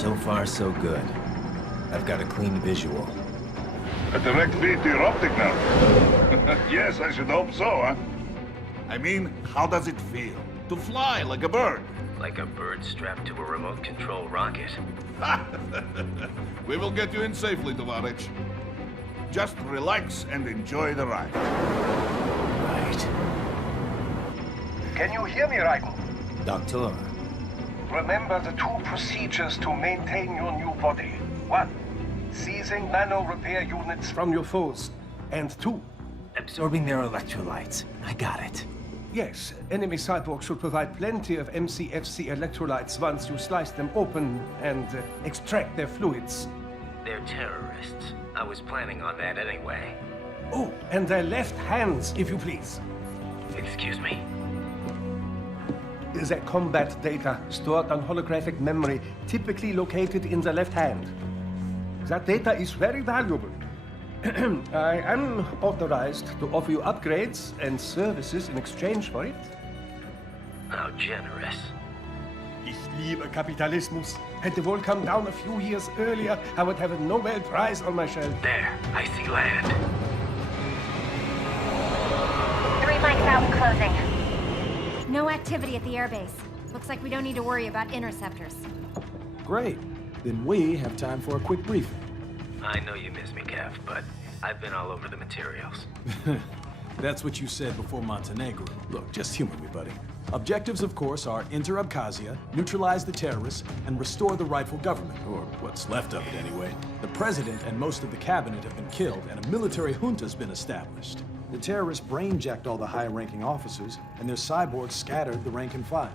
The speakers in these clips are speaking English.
So far, so good. I've got a clean visual. A direct feed to your optic now. Yes, I should hope so, huh? I mean, how does it feel? To fly like a bird? Like a bird strapped to a remote control rocket. We will get you in safely, Tovarich. Just relax and enjoy the ride. Right. Can you hear me, Raiden? Doctor. Remember the 2 procedures to maintain your new body. 1. Seizing nano repair units from your foes. And 2. Absorbing their electrolytes. I got it. Yes, enemy cyborgs should provide plenty of MCFC electrolytes once you slice them open and extract their fluids. They're terrorists. I was planning on that anyway. Oh, and their left hands, if you please. Excuse me? Their combat data stored on holographic memory, typically located in the left hand. That data is very valuable. I am authorized to offer you upgrades and services in exchange for it. How generous. Ich liebe Kapitalismus. Had the wall come down a few years earlier, I would have a Nobel Prize on my shelf. There, I see land. 3 mics out and closing. No activity at the airbase. Looks like we don't need to worry about interceptors. Great. Then we have time for a quick briefing. I know you miss me, Kev, but I've been all over the materials. That's what you said before Montenegro. Look, just humor me, buddy. Objectives, of course, are enter Abkhazia, neutralize the terrorists, and restore the rightful government, or what's left of it anyway. The president and most of the cabinet have been killed, and a military junta's been established. The terrorists brain-jacked all the high-ranking officers, and their cyborgs scattered the rank and file.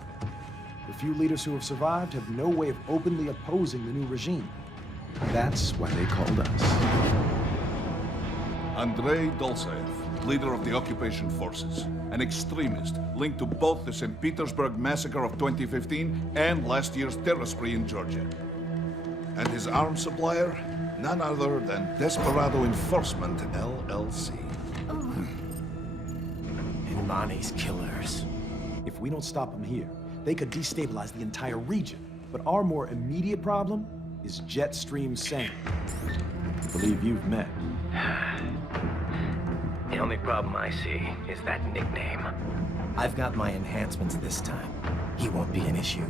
The few leaders who have survived have no way of openly opposing the new regime. That's why they called us. Andrei Dolzaev, leader of the occupation forces. An extremist linked to both the St. Petersburg massacre of 2015 and last year's terror spree in Georgia. And his arms supplier? None other than Desperado Enforcement, LLC. Ilmani's killers. If we don't stop them here, they could destabilize the entire region. But our more immediate problem is Jetstream Sane. I believe you've met. The only problem I see is that nickname. I've got my enhancements this time. He won't be an issue.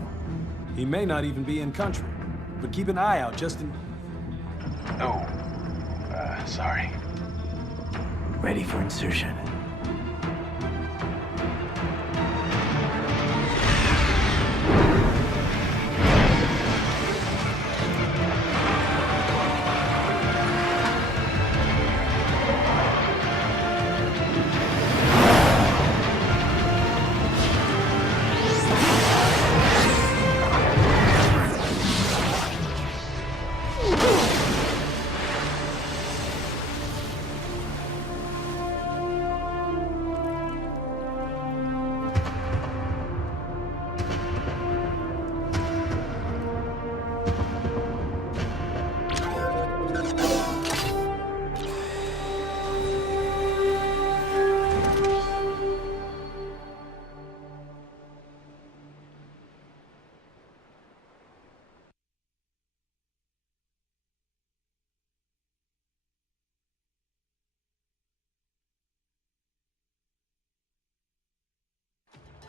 He may not even be in country, but keep an eye out just in... Oh, sorry. Ready for insertion.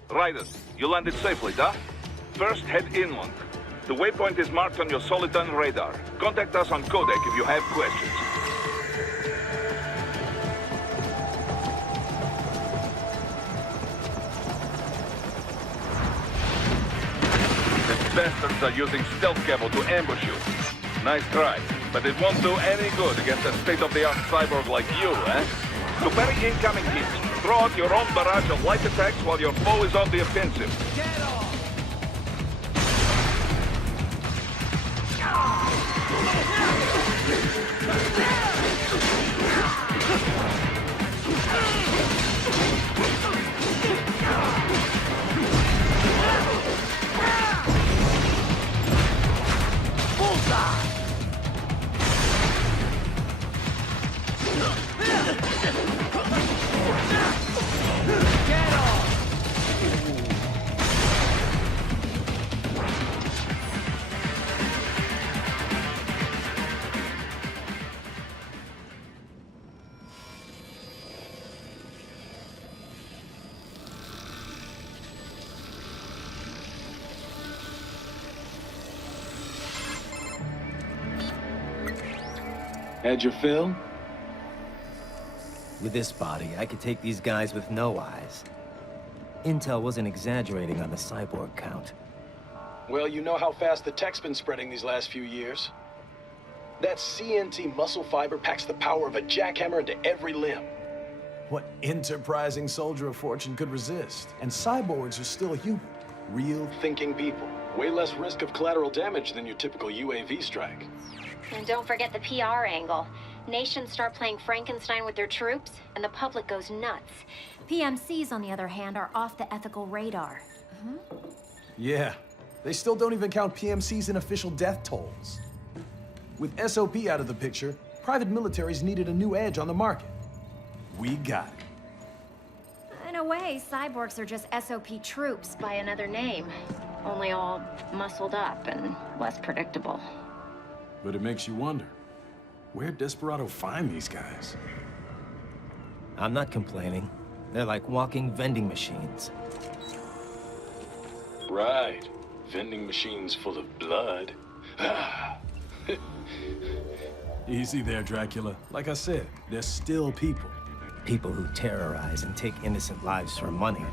Raiden, you landed safely, duh? First, head inland. The waypoint is marked on your Soliton radar. Contact us on codec if you have questions. The bastards are using stealth cable to ambush you. Nice try, but it won't do any good against a state-of-the-art cyborg like you, eh? To parry incoming hits, throw out your own barrage of light attacks while your foe is on the offensive. Get off! Bullseye! Get off! Had your fill? With this body, I could take these guys with no eyes. Intel wasn't exaggerating on the cyborg count. Well, you know how fast the tech's been spreading these last few years. That CNT muscle fiber packs the power of a jackhammer into every limb. What enterprising soldier of fortune could resist? And cyborgs are still human. Real Thinking people. Way less risk of collateral damage than your typical UAV strike. And don't forget the PR angle. Nations start playing Frankenstein with their troops, and the public goes nuts. PMCs, on the other hand, are off the ethical radar. Yeah. They still don't even count PMCs in official death tolls. With SOP out of the picture, private militaries needed a new edge on the market. We got it. In a way, cyborgs are just SOP troops by another name. Only all muscled up and less predictable. But it makes you wonder, where'd Desperado find these guys? I'm not complaining. They're like walking vending machines. Right. Vending machines full of blood. Easy there, Dracula. Like I said, they're still people. People who terrorize and take innocent lives for money.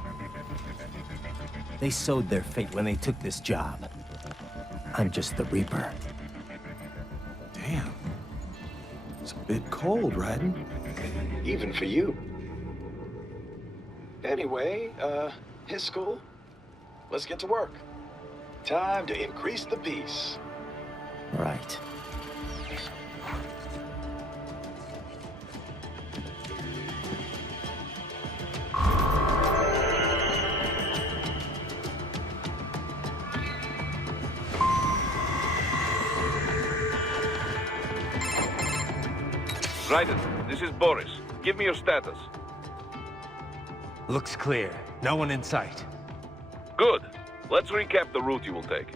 They sowed their fate when they took this job. I'm just the Reaper. Damn. It's a bit cold, Raiden. Even for you. Anyway, his school. Let's get to work. Time to increase the peace. Right. Raiden, this is Boris. Give me your status. Looks clear. No one in sight. Good. Let's recap the route you will take.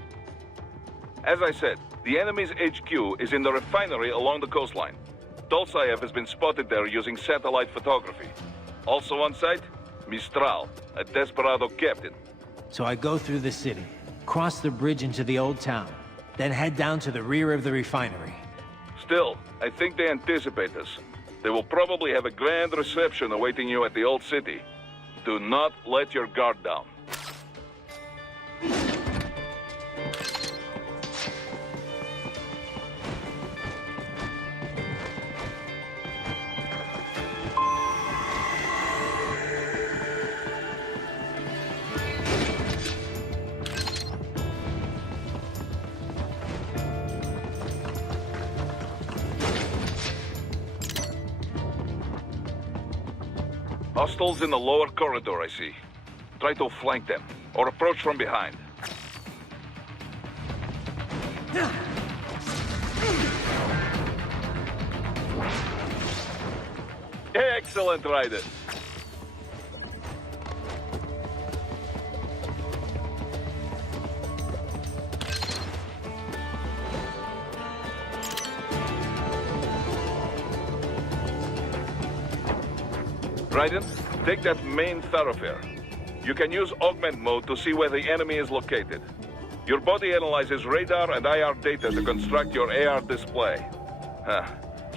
As I said, the enemy's HQ is in the refinery along the coastline. Dolzaev has been spotted there using satellite photography. Also on site, Mistral, a Desperado captain. So I go through the city, cross the bridge into the old town, then head down to the rear of the refinery. Still, I think they anticipate us. They will probably have a grand reception awaiting you at the old city. Do not let your guard down. Hostiles in the lower corridor, I see. Try to flank them, or approach from behind. Excellent, Raiden. Raiden, take that main thoroughfare. You can use augment mode to see where the enemy is located. Your body analyzes radar and IR data to construct your AR display.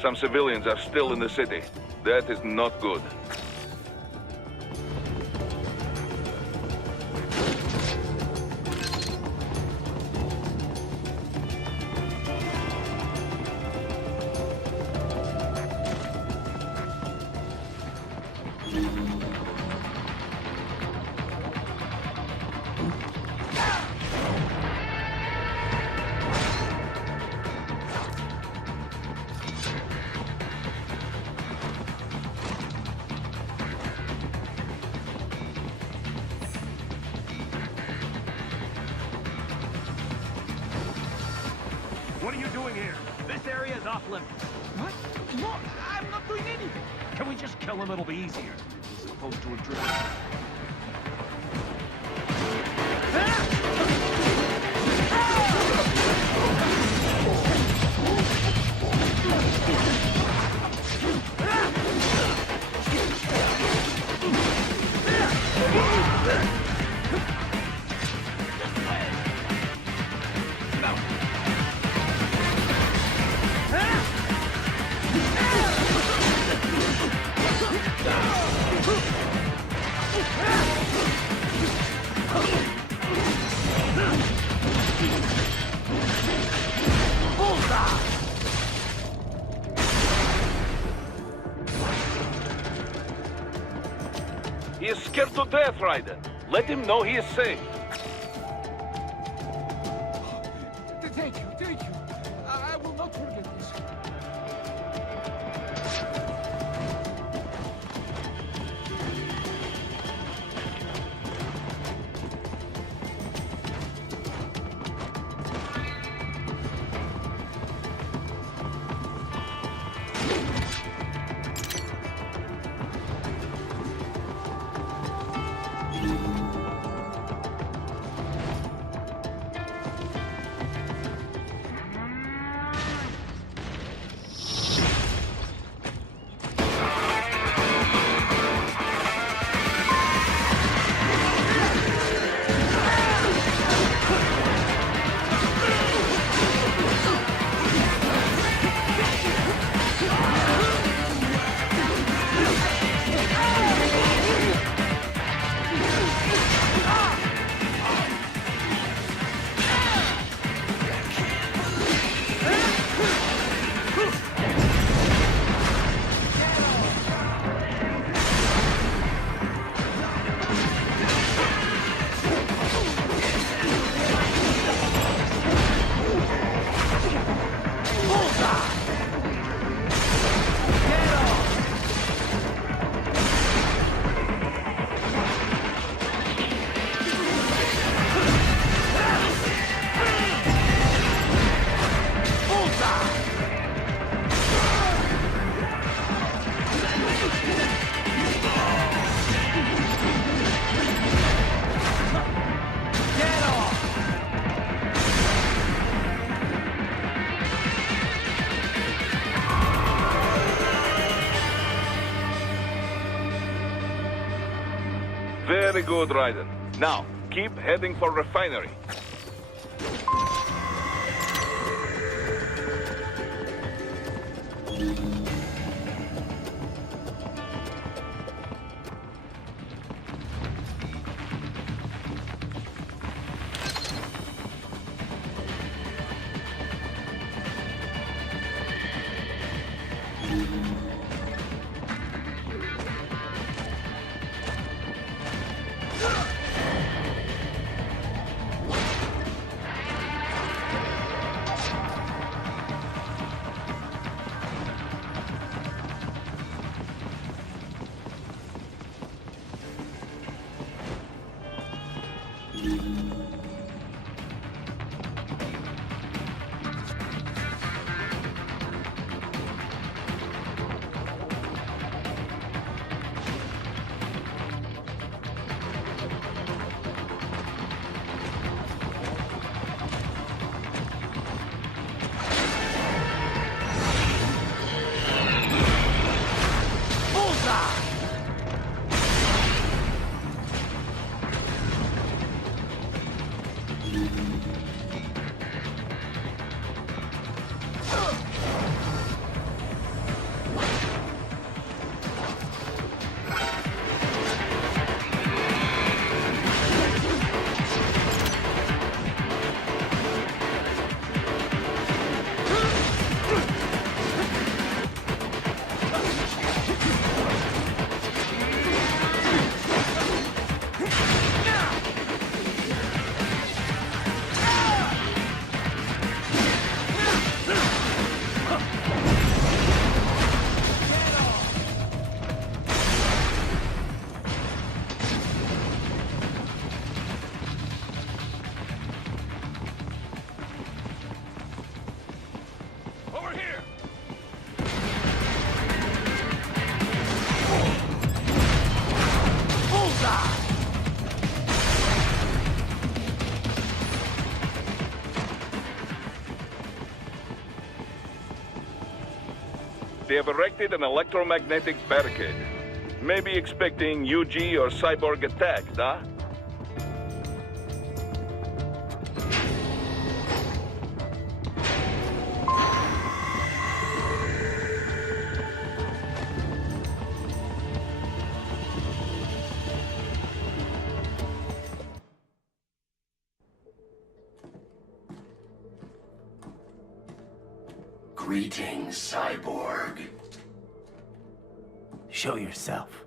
Some civilians are still in the city. That is not good. What are you doing here? This area is off limits. What? No, I'm not doing anything. Can we just kill him? It'll be easier. As opposed to a drill. is scared to death, Raiden. Let him know he is safe. Thank you, thank you. I will not forget this. Very good, Raiden. Now, keep heading for refinery. They have erected an electromagnetic barricade. Maybe expecting UG or cyborg attack, huh? Greetings, cyborg. Show yourself.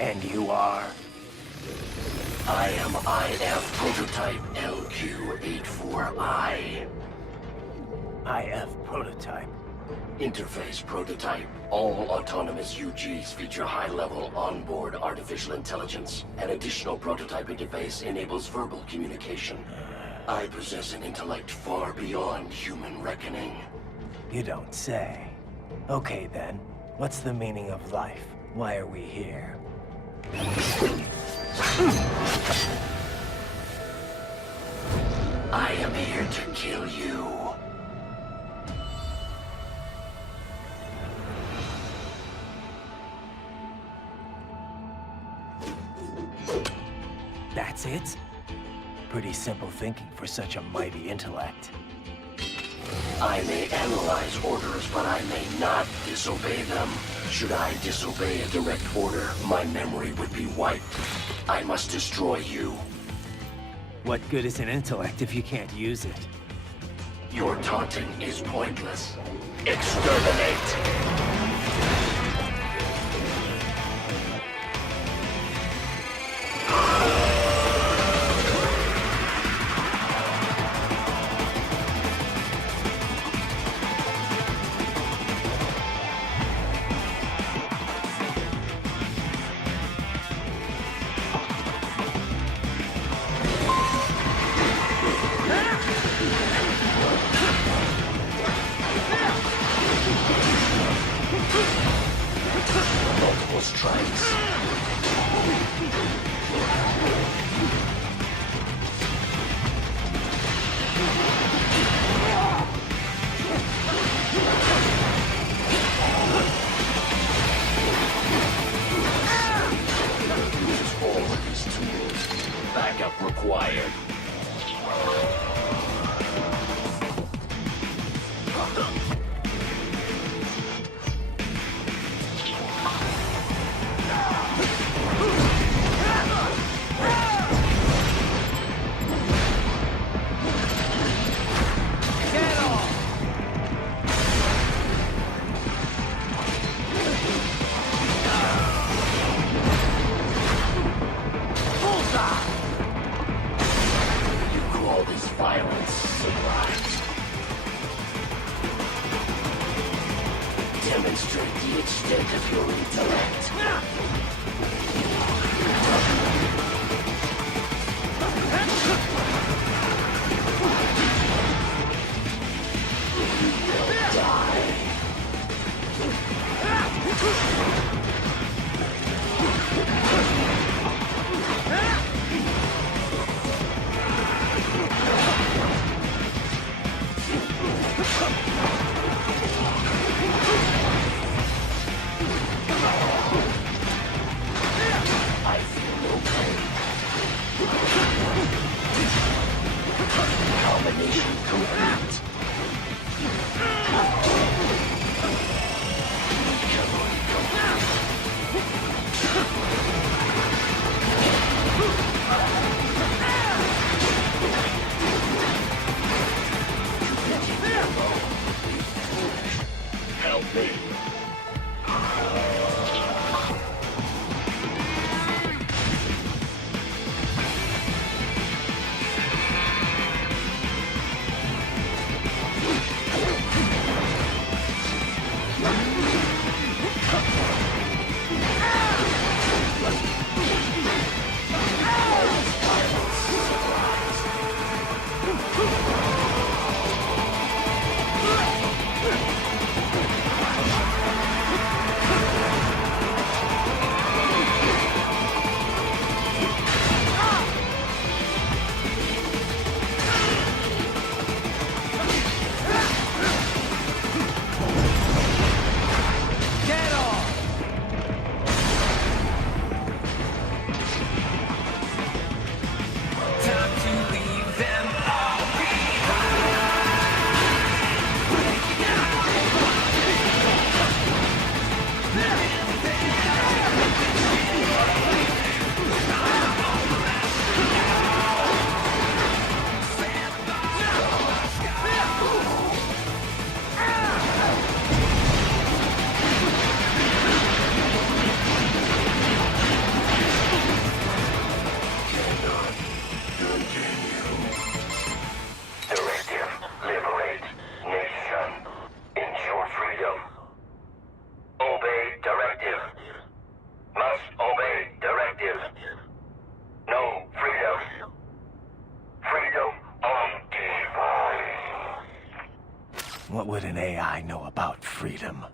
And you are? I am IF Prototype LQ84I. IF Prototype. Interface Prototype. All autonomous UGs feature high-level onboard artificial intelligence. An additional prototype interface enables verbal communication. I possess an intellect far beyond human reckoning. You don't say. Okay then, what's the meaning of life? Why are we here? I am here to kill you. That's it? Pretty simple thinking for such a mighty intellect. I may analyze orders, but I may not disobey them. Should I disobey a direct order, my memory would be wiped. I must destroy you. What good is an intellect if you can't use it? Your taunting is pointless. Exterminate! Multiple strikes. Use all of these tools. Backup required. Demonstrate the extent of your intellect. You will die. What would an AI know about freedom?